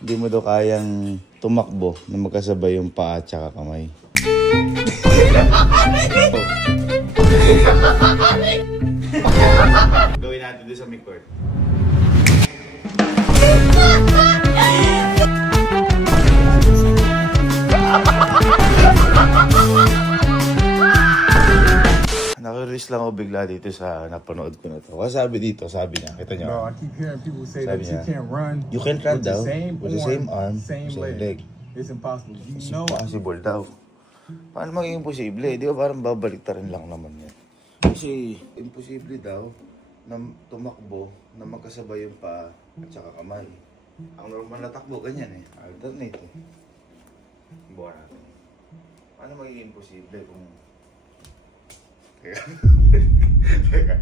Hindi mo daw kayang tumakbo na magkasabay yung paa at saka kamay. Gawin natin doon sa midcourt. Naka-release lang ako bigla dito sa napanood ko na to. Kasi sabi dito, sabi niya, kita niyo. No, I keep hearing people say that you can't run. You can't run daw with the same arm, same leg. It's impossible. It's impossible daw. Paano maging imposible? Di ba parang babaliktarin lang naman yan? Kasi imposible daw na tumakbo na magkasabay yung paa at saka kamay. Ang normal na takbo, ganyan eh. Alternate eh. Buwan natin. Paano magiging imposible kung... Teka. Teka.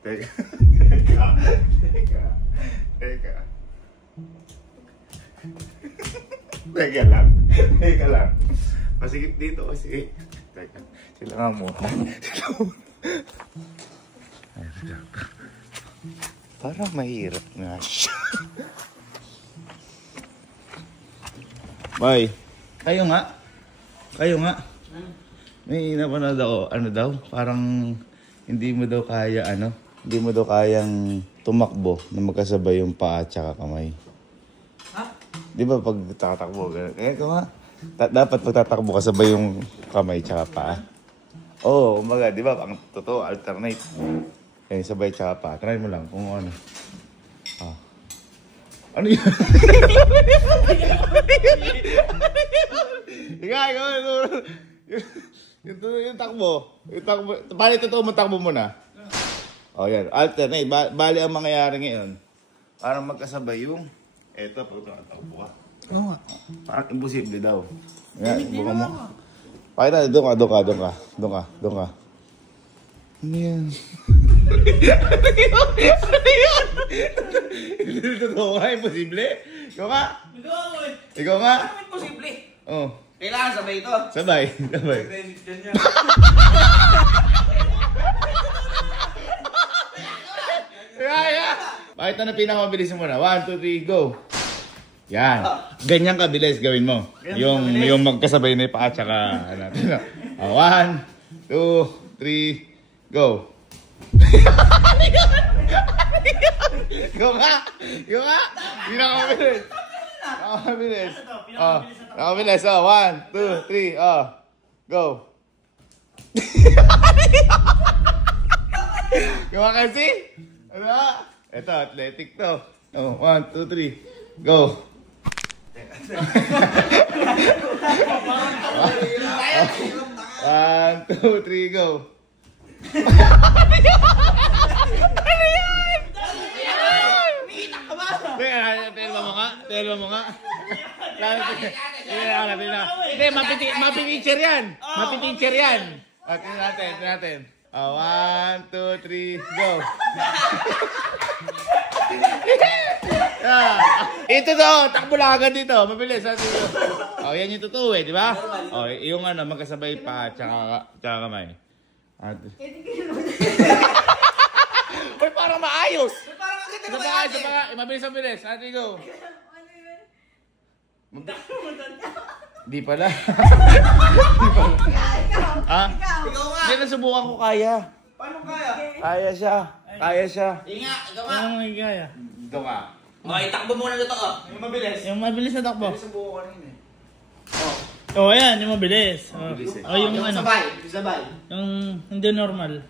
Teka. Teka. Teka. Teka lang. Teka lang. Masigit dito kasi. Teka. Sila nga muna. Sila muna. Parang mahirap nga siya. Bye. Kayo nga. Kayo nga. May napanood ako. Ano daw? Parang hindi mo daw kaya hindi mo daw kayang tumakbo na magkasabay yung paa at saka kamay. Ha? Di ba pag tatakbo, kaya ka nga, dapat pag tatakbo kasabay yung kamay tsaka paa. Oo, umaga, di ba? Ang totoo, alternate. Kaya sabay tsaka paa. Try mo lang kung ano. Ah. Ano yun? Ikaw, yung takbo. Yung takbo. Bali, totoo mo takbo muna. O yan, alternate. Bali ang mangyayari ngayon. Parang magkasabay yung... Eto, pag takbo ka. Oo nga. Parang imposible daw. Yan, buka mo. Pakita, doon ka. Ano yan? Hindi totoo nga, imposible. Ikaw nga. Ikaw nga. Imposible. Oo. Kailangan sabay ito. Sabay. Yeah. Pakita na pinakamabilis mo muna. 1, 2, 3, go. Yan. Ganyan kabilis gawin mo. Yung magkasabay na yung paa tsaka 1, 2, 3, go. Go nga. Pinakamabilis. Pinakabilis. 1, 2, 3, go. Gawa kasi? Ano? Ito, athletic to. 1, 2, 3, go. 1, 2, 3, go. Ano yan? Tell mo nga. Hindi, mapipicture yan. Tingnan natin. 1, 2, 3, go. Ito to, takbo lang agad dito. Mabilis. Oh, yan yung totoo eh, di ba? Oh, yung magkasabay pa tsaka kamay. Uy, parang maayos. Mabilis. Ate, go. Di pala. Ha? Hindi, nasubukan ko kaya. Paano kaya? Kaya siya. Inga, ikaw nga. Ano yung kaya? Ito ka. Okay, takbo muna ito. Yung mabilis. Yung mabilis na takbo. Subukan ko rin eh. Oh, ayan, yung mabilis. Oh, yung Sabay. Yung hindi normal.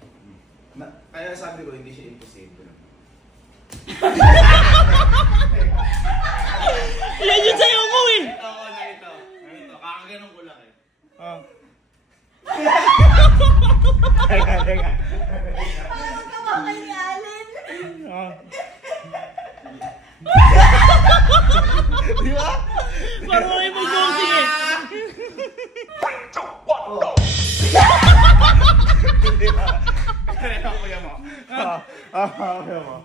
Kaya sabi ko, hindi siya imposible. Yan yun sa'yo mo eh! Ito. Kakaganon ko lang eh. Oh. Teka. Parang kabakan ni Allen. Oh. Di ba? Parang may mag-boxing eh. Di ba? Kuya mo. Kuya mo.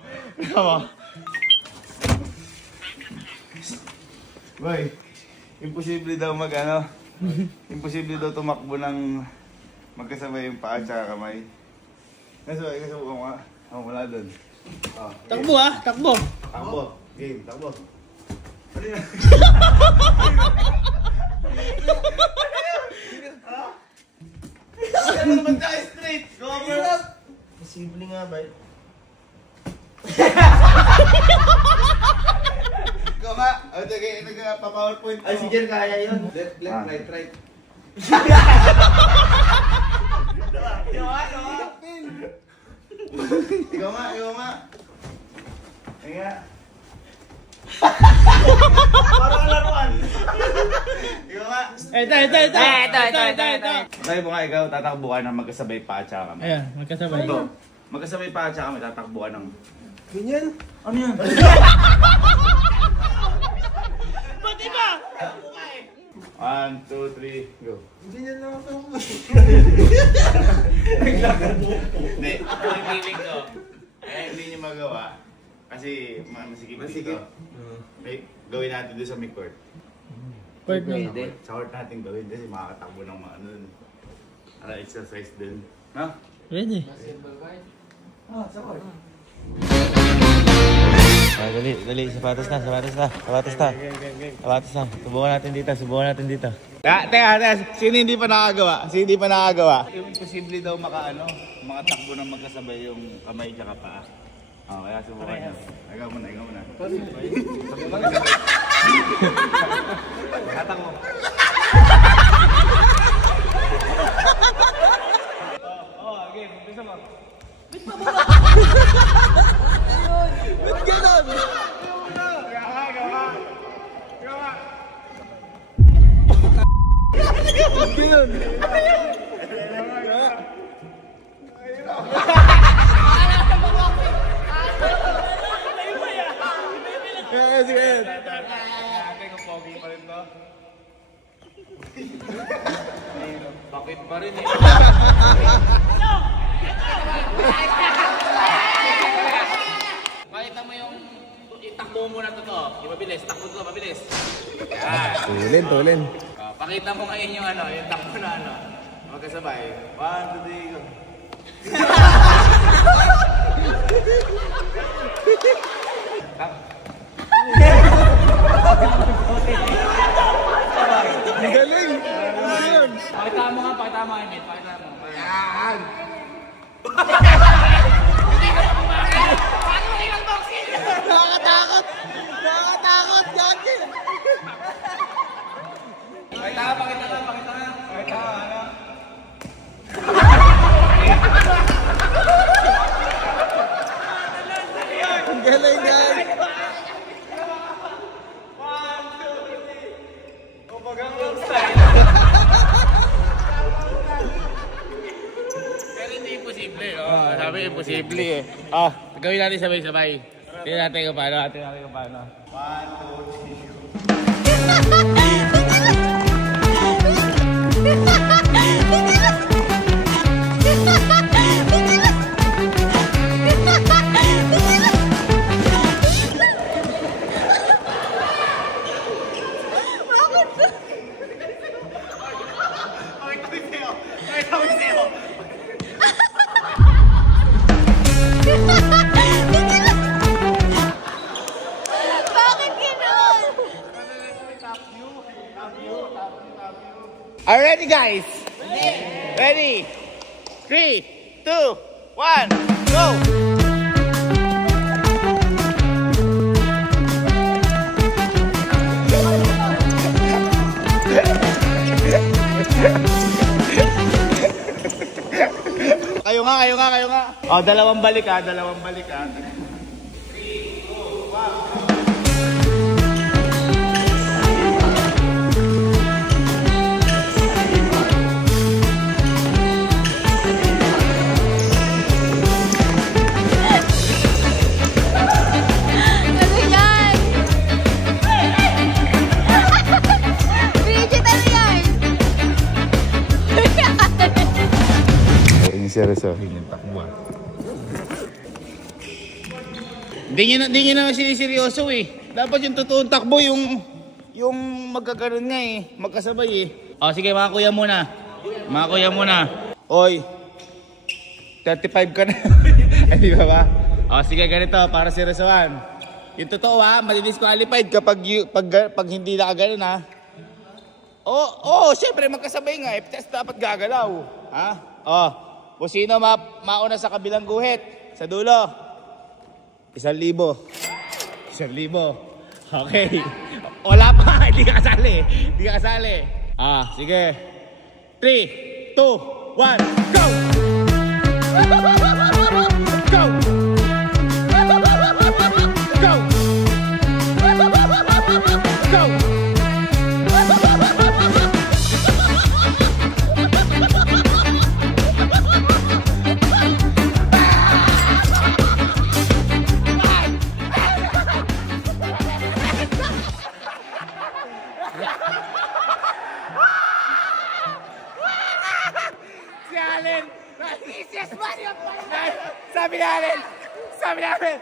Boy, imposible daw imposible daw tumakbo ng magkasabay yung paa at kamay. Nasubukan mo nga. Wala doon. Takbo ah, takbo. Takbo. Game, takbo. Ano yan? Ano naman tayo straight? Go over. Posible nga ba? Go nga. Okay, nagpa-powerpoint. Ay, si Jen kaya yun. Left, right. Ikaw nga. Nga. Parang laruan. Ikaw nga. Ito. Tayo mo nga, ikaw tatakbo ka ng magkasabay pa at saka kami. Ayan, magkasabay. Ito. Magkasabay pa at saka kami, tatakbo ka ng... Ganyan. Ano yan? Ba't iba? 1, 2, 3, go. Ganyan lang ako. Hindi. Ang feeling ko, hindi niyo magawa. Kasi masikip dito. Okay, gawin natin doon sa mid-court. Pwede. Sa court natin gawin kasi makakatakbo ng mga ano dun. Exercise dun. No? Pwede. Dali. Sapatos na. Subukan natin dito. Teka. Sino hindi pa nakagawa? Imposible daw makatakbo ng magkasabay yung kamay tsaka paa. Kaya subukan nyo. Ikaw muna. Hatang mo. Okay. Umpisa mo. Ba't ganon? Ganon. Sige. Pogi pa rin to. Bakit pa rin eh? Pakita mo yung itakbo muna to. Yung mabilis, takbo to, mabilis. Tulin. Pakita mo ngayon yung yung takbo na magkasabay. 1, 2, 3, go. Galing. Pakita mo, Emil. Pakita mo. Yan. Nakakatakot. Gagi. Pakita ka. Ang galing, guys. Pero hindi imposible. Sabi imposible eh. Gawin natin sabay-sabay. Tingnan natin kung paano. 1, 2, 3, go. Bakit gano'n? Are you ready, guys? Ready? 3, 2, 1, go! Kayo nga. Dalawang balik ha. Ano yan? Bridget, ano yan? Ini seryosohin yung takbuhan. Hindi nyo naman siniseryoso eh. Dapat yung totoong takbo yung magkakaroon nga eh. Magkasabay eh. Sige mga kuya muna. Oy, 35 ka na. Ay di ba ba? O, sige, ganito, para seryosohan. Yung totoo ha, madi-disqualified kapag pag hindi nakagano ha. Oo, syempre magkasabay nga. Test dapat gagalaw. Ha? O, kung sino mauna sa kabilang guhit, sa dulo. 1,000. 1,000. Okay. Wala pa, hindi ka kasali. Hindi ka kasali. Sige. 3, 2, 1, go! Go! Go! Go! Si Allen! Yes, Mario! Sabi ni Allen! Sabi ni Allen!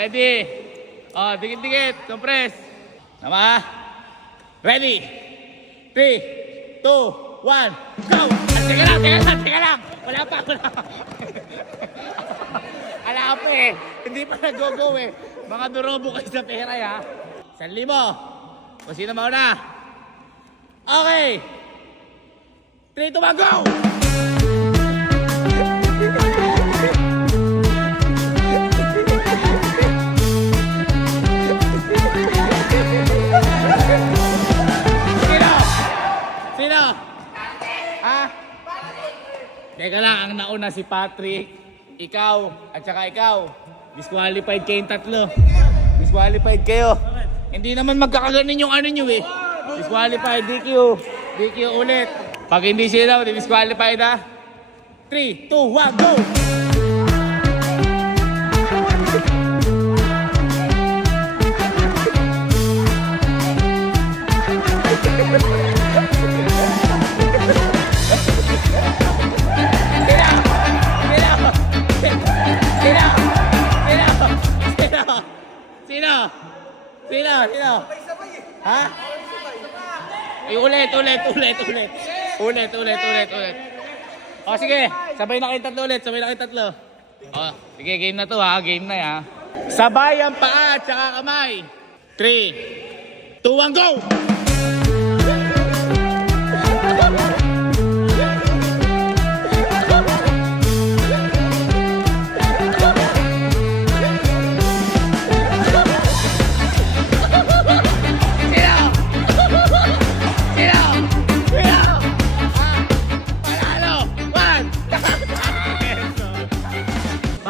Ready? Dikit-dikit. Compress. Tama? Ready? 3, 2, 1, go! Teka lang! Wala pa. Ala pa eh. Hindi pa nag-go eh. Mga durobo kayo sa pera ha. 1,000. Kung sino mauna? Okay! 3, 2, 1, go! Sino? Ha? Teka lang, ang nauna si Patrick, ikaw, at saka ikaw. Disqualified kayong tatlo. Disqualified kayo. Hindi naman magkakaganin yung ano nyo eh. Disqualified, DQ ulit. Pag hindi sila, disqualified ha. 3, 2, 1, go! Sino? Ha? Ay, ulit. O, sige. Sabay na kayong tatlo ulit. O, sige, game na to ha. Game na ha. Sabay ang paa at saka kamay. 3, 2, 1, go!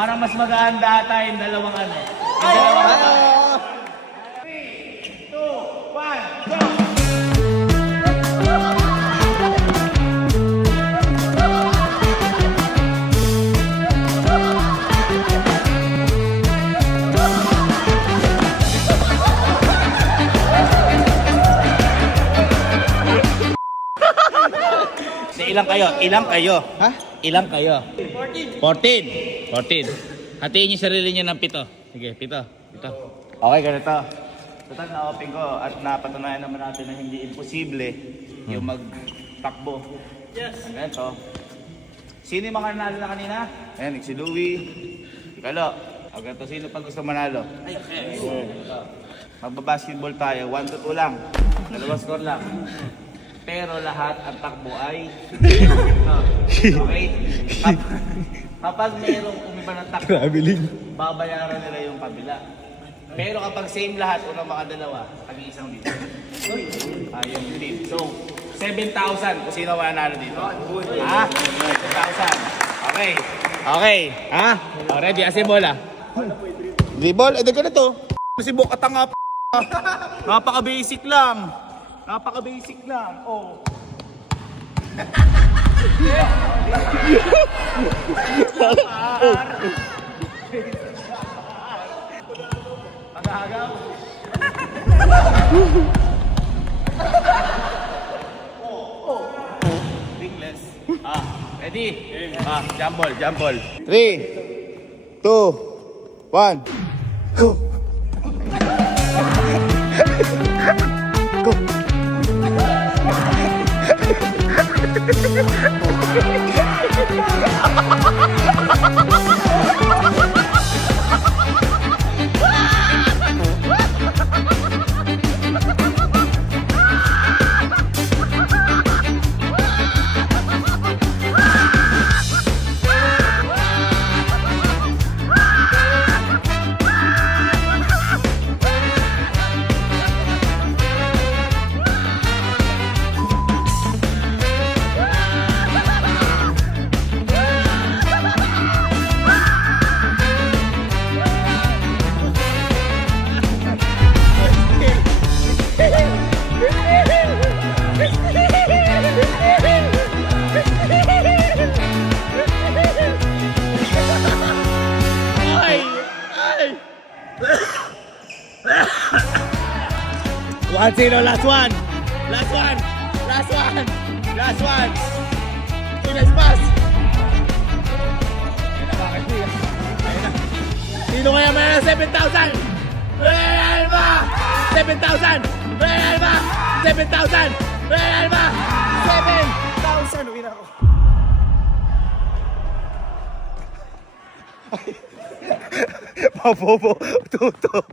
Parang mas maganda tayong dalawang ano. Yung 3, 2, 1, go! Ilang kayo? Ha? Ilang kayo? 14. Hatiin niyo sarili niyo ng 7. Sige, 7. Okay, ganito. Total na-open ko at napatunayan naman natin na hindi imposible yung magtakbo. Yes. Ganito. Sino yung mga nanalo na kanina? Ayan, si Louie, si Kalo. O ganito, sino pag gusto manalo? Okay. Magbabasketball tayo, 1-2 lang. 2 score lang. Pero lahat ang takbo ay okay? Kapag mayroong umiba ng takbo, babayaran nila yung kabila. Pero kapag same lahat, unang makadalawa, tag-iisang dito. Ayun yung team. So, 7,000 kung sino manalo dito. Ha? 7,000. Okay. Ha? Ready? Asi bola. Di ball? Ito ka na to. Si Boka tanga. Napaka-basic lang. Oh. Agagaw. Wingless. Ready? Jump ball. 3, 2, 1. Go. Go. One zero, last one. Last one. Last one. Last one. Finish pass. Sino kaya may 7,000? Real ba? 7,000. Real ba? 7,000. Real ba? 7,000. Uwi na ako. Pabobo, tuto.